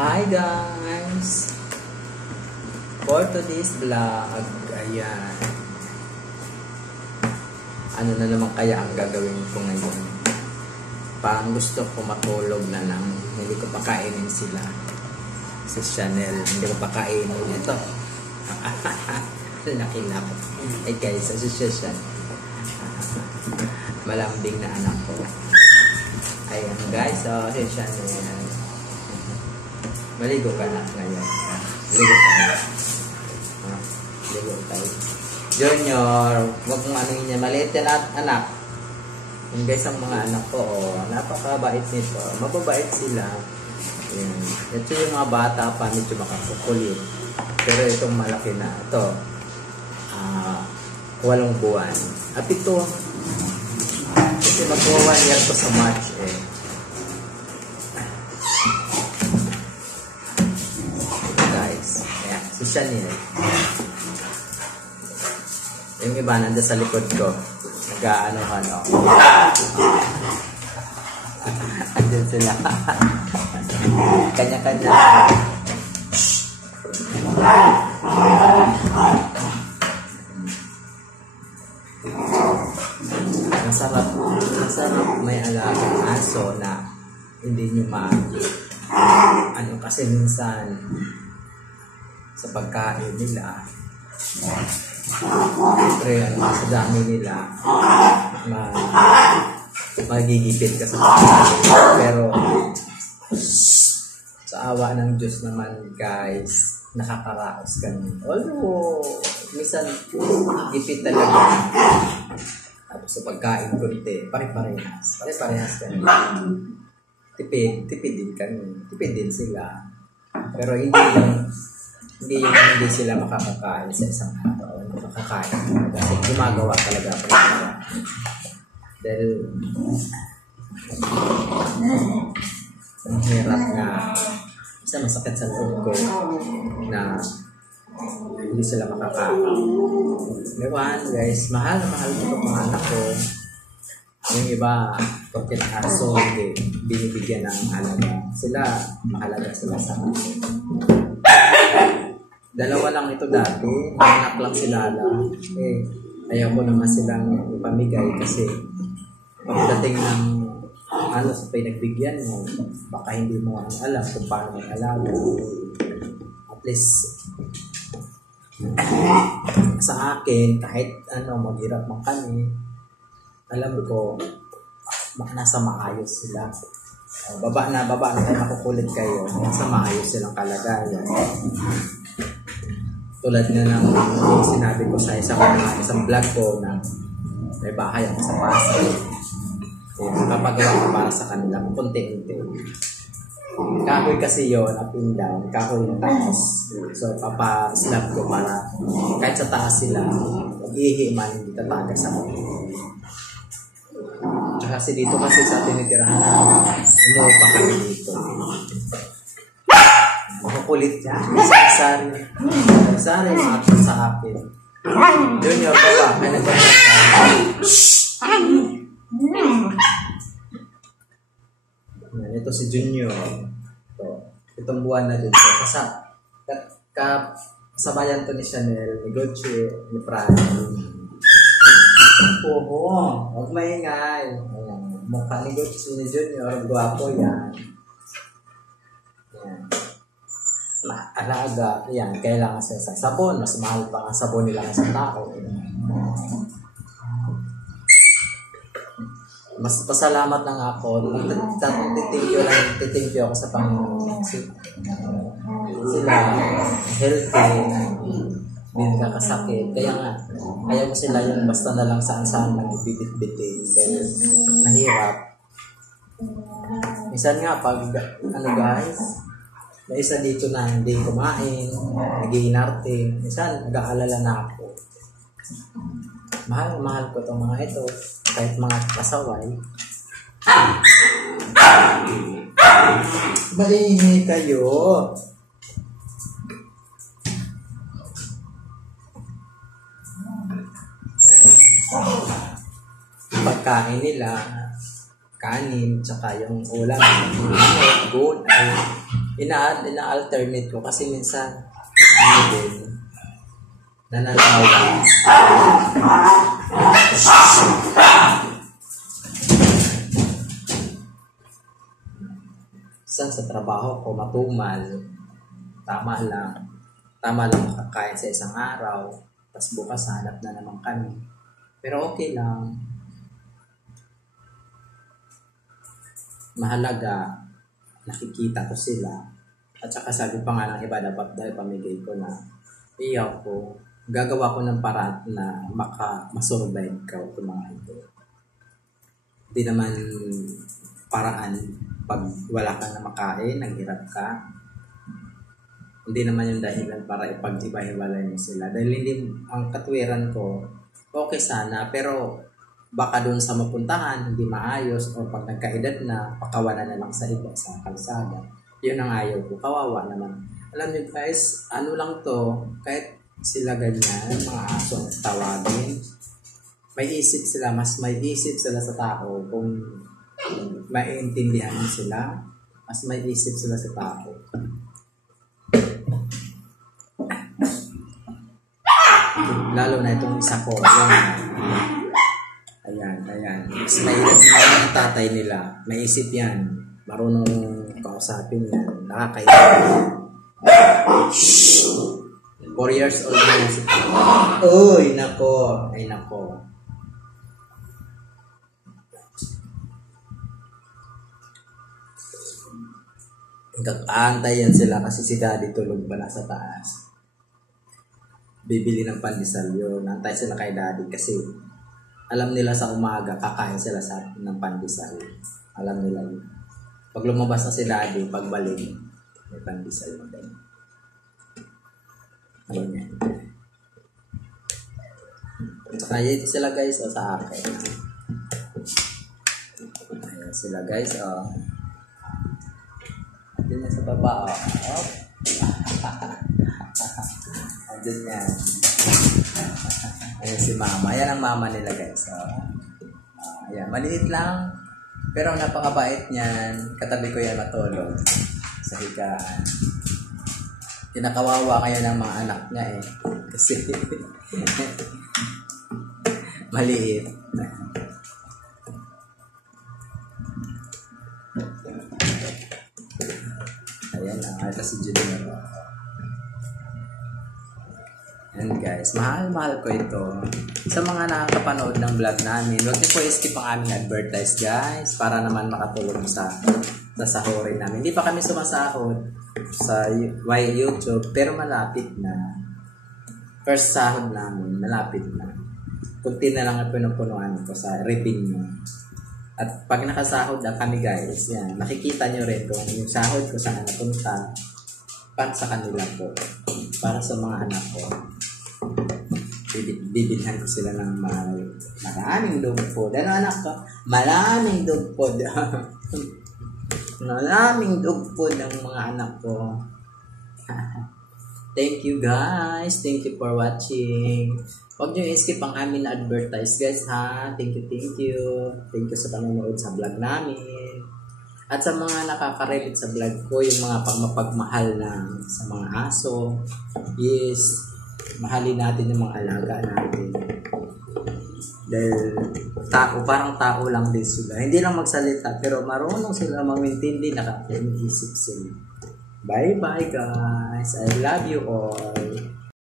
Hi guys! For today's vlog, ayan. Ano na naman kaya ang gagawin ko ngayon? Parang gusto ko matulog na lang. Hindi ko pakainin sila. Si Chanel, hindi ko pakainin. Ito. Laki na ko. Eh guys, association. Malambing na anak ko. Ayan guys, so si Chanel. Maligo ka na ngayon. Ligo tayo. Ligo tayo. Junior, huwag mong ano niya. Maliit yan anak. Yung guys, ang mga anak ko, napakabait nito. Mababait sila. Ayan. Ito yung mga bata pa, medyo makakukulit. Pero itong malaki na. Ito, 8 buwan. At ito, kasi mag-1 year to sa March eh. Chanel. Yung iba nanda sa likod ko. Nag-ano-ano. Andyan sila. Kanya-kanya. Masarap may alagang aso na hindi nyo ano kasi minsan sa pagkain nila siyempre sa dami nila magigipit ka sa pagkain, pero sa awa ng Diyos naman guys, nakakaraos kami. Although minsan gipit talaga, tapos sa pagkain kunti, pare-parehas kami. Tipid din kami, tipid din sila, pero hindi sila makakakain sa isang araw. Makakain kasi gumagawa talaga ako. Dahil ang hirap nga, isa masakit sa loob ko na hindi sila makakain. Ewan guys, mahal ko itong mga anak ko. Yung iba, pagkat aso, hindi binibigyan ng halaga. Sila, mahalaga sila sa akin. Dalawa lang ito dati, anak lang sila lang. Ayaw ko naman silang ipamigay kasi pagdating ng sa pinagbigyan mo, baka hindi mo alam kung paano mag-alaga. At least, sa akin, kahit maghirap man kami, alam ko, nasa maayos sila. Baba na tayo, makukulit kayo. Nasa maayos silang kalagayan. Tulad nga ng sinabi ko sa isang vlog ko na may bahay ako sa Pasay. Napagawa ko para sa kanila, kunti-unti. Kahoy kasi yun, up and down, kahoy yung taas. So, papa-slab ko para kahit sa taas sila, mag-ihi man, hindi tataga sa kanila. Kasi dito kasi sa tinitirahan na, umupa kami dito. Makukulit yan. Sari mga sa akin. Junior pa ba? May nagbabat ka. Ito si Junior. Itong buwan na dito. Kasabayan to ni Chanel, ni Gucci, ni Prada. Huwag maingay. Mukha ni Gucci, ni Junior. Guwapo yan. Alaga, yan, kailangan sa sabon. Mas mahal pa ang sabon nila sa tao. Mas pasalamat lang ako. Titink you ako sa Panginoon. Sila healthy, hindi kakasakit. Kaya mo sila yung basta na lang saan lang bibit-bitin. Dahil nahirap. Minsan nga pag guys, na isa dito na hindi kumain, nag-iinarte. Minsan, nag-aalala na ako. Mahal ko itong mga ito. Kahit mga kasaway. Malingi kayo. Pagkain nila, kanin, tsaka yung ulam, good, ina-alternate ko kasi minsan ano din, nananawa. Minsan sa trabaho ko, matumal. Tama lang makakain sa isang araw. Tapos bukas hanap na naman kami. Pero okay lang. Mahalaga, nakikita ko sila. At saka sabi pa nga ng iba, dapat dahil pamigay ko na iyaw ko, gagawa ko ng paraan na masurvive ka o mga ito. Hindi naman paraan pag wala ka na makain, naghirap ka. Hindi naman yung dahilan para ipag-iba-hiwalay mo sila. Dahil hindi, ang katwiran ko, okay sana, pero baka doon sa mapuntahan, hindi maayos, o pag nagkaedad na, pakawalan na lang sa iba, sa kalsada. Yun ang ayaw ko. Kawawa naman. Alam niyo guys, ano lang to, kahit sila ganyan, mga aso tawagin, may isip sila, mas may isip sila sa tao. Kung maiintindihan sila, mas may isip sila sa tao. Lalo na itong isa ko. Ayan. Mas may isip tatay nila. May isip yan. Marunong kausapin yan. Nakakaya. 4 years old na yan si Papa. Uy, nako. Ay, nako. Nagkakaantay yan sila kasi si Daddy tulog ba na sa taas. Bibili ng pandesal yun. Antay sila kay Daddy kasi alam nila sa umaga kakain sila ng pandesal. Alam nila yun. Pag lumabas na si Daddy, pagbalik, may pandesal na din. Ayun yan. Kaya sila guys sa akin. Ayan sila guys Andun yan sa baba Andun yan. Ayan si mama. Ayan ang mama nila guys. Ayan. Maliit lang. Pero napakabait niyan. Katabi ko yan matulog. Sa higaan. Kinakawawa kayo ng mga anak niya Kasi maliit. Ayan lang. Ito si Junior. Ayan guys, mahal ko ito. Sa mga nakakapanood ng vlog namin, huwag niyo po i-skip ang aming advertise guys, para naman makatulong sa sahurin namin. Hindi pa kami sumasahod sa YouTube, pero malapit na. First sahod namin, malapit na. Kunti na lang ang pinupunuan ko sa revenue. At pag nakasahod na kami guys, yan, makikita nyo rin kung yung sahod ko saan napunta, para sa kanila po, para sa mga anak ko. Bibilhan ko sila ng maraming dog food. Ano anak ko? Maraming dog food. Maraming dog food ng mga anak ko. Thank you guys. Thank you for watching. Huwag nyo i-skip ang amin na advertise guys ha. Thank you. Thank you sa panonood sa vlog namin. At sa mga nakaka-relate sa vlog ko, yung mga pagmapagmahal sa mga aso, is mahalin natin yung mga alaga natin. Dahil parang tao lang din sila. Hindi lang magsalita, pero marunong sila mamintindi, nakaka-isip sila. Bye-bye guys. I love you all.